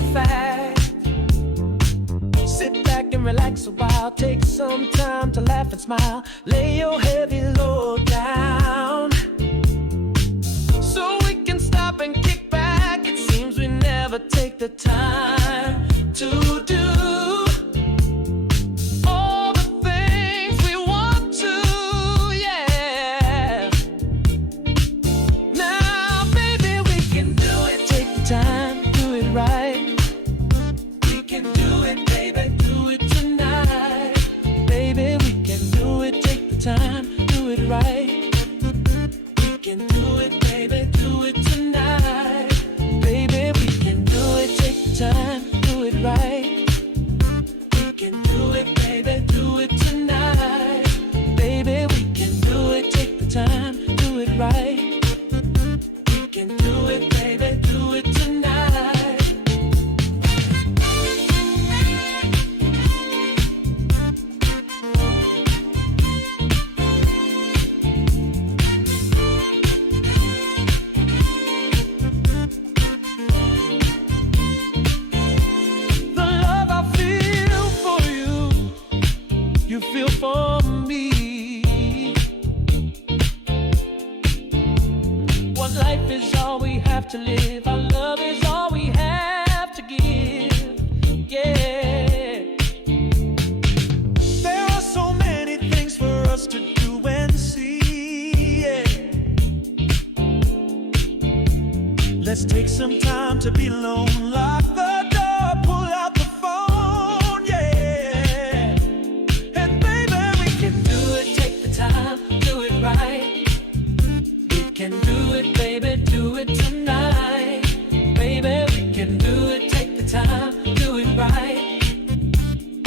that's a fact. Sit back and relax a while. Take some time to laugh and smile. Lay your heavy load down so we can stop and kick back. It seems we never take the time to do all the things we want to, yeah. Now, baby, we can do it. Take the time, do it right. We can do it, baby, do it tonight. Baby, we can do it. Take the time, do it right. We can do it, baby, do it tonight. Baby, we can do it. Take the time, do it right. We can do it, baby, do it tonight. Baby, we can do it. Take the time, do it right. We can do it, baby, do it tonight. The love I feel for you, you feel for me. One life is all we have to live. Our love is all we have to give. Yeah. There are so many things for us to do and see. Yeah. Let's take some time to be alone. Lock the door, pull out the phone. Yeah. And baby, we can do it. Take the time, do it right. We can do it, baby, do it tonight. Baby, we can do it. Take the time, do it right.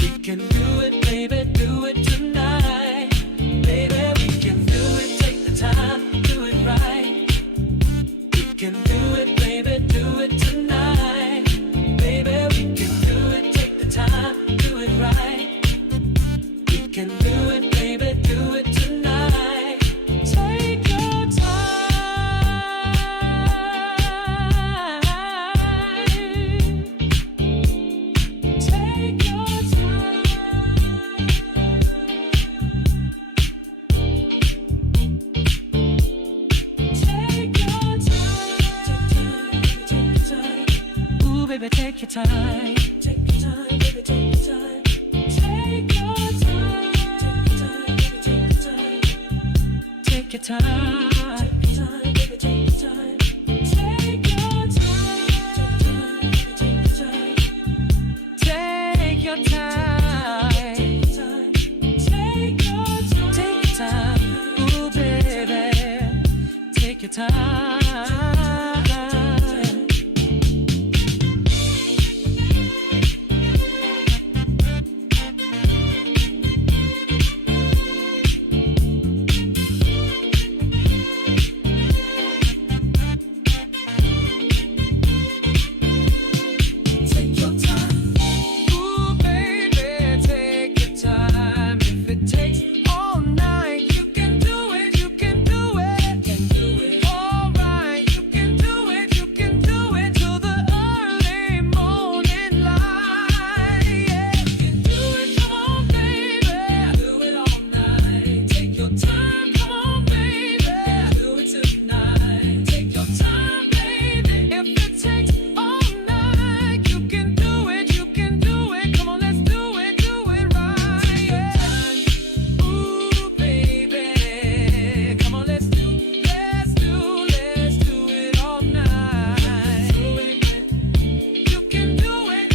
We can do it, baby, do it tonight. Baby, we can do it. Take the time, do it right. We can do it, baby, do it tonight. Baby, we can do it. Take the time, do it right. We can do it, baby, do it tonight. Take your time. Take your time. Take your time. Take your time. Ooh, baby, take your time. Take your time, baby, take your time. Take your time. Take your time, baby, take your time. Take your time. Take your time, baby, take your time. Take your time. Take your time. Take your time. Take your time. Ooh, baby, take your time. Take your time. Ooh, baby, take your time. If it takes all night, you can do it. You can do it. Can do it. All right, you can do it. You can do it till the early morning light. Yeah, you can do it. Come on, baby, do it all night. Take your time. Come on, baby, do it tonight. Take your time, baby. If it takes all night, you can do it. You can do it. Come on, let's do it. Do it right. Yeah. Ooh, baby, come on, let's do it all night. You can do it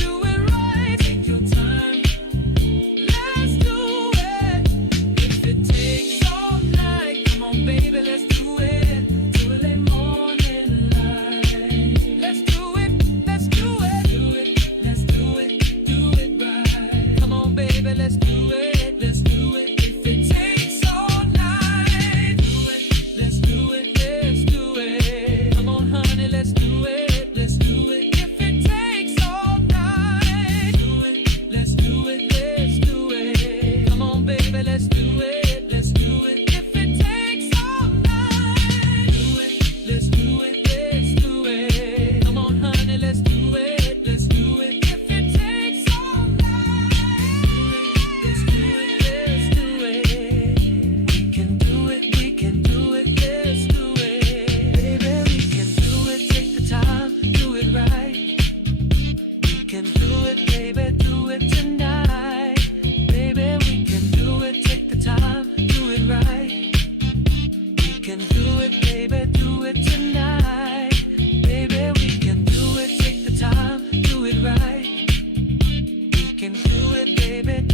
right. Take your time. Let's do it. If it takes all night, come on, baby, let's do it. Do it late morning light. Let's do it. Let's do it. Do it. Let's do it. Do it right. Come on, baby, let's do it. Let's do it. If it takes all night, do it. Let's do it. Let's do it. Come on, honey, let's do it. Let's do it. If it takes all night, do it. Let's do it. Let's do it. Come on, baby, let's do it. Let's do it. If it takes all night, do it. Let's do it. Let's do it. Come on, honey, let's do it. Let's do baby,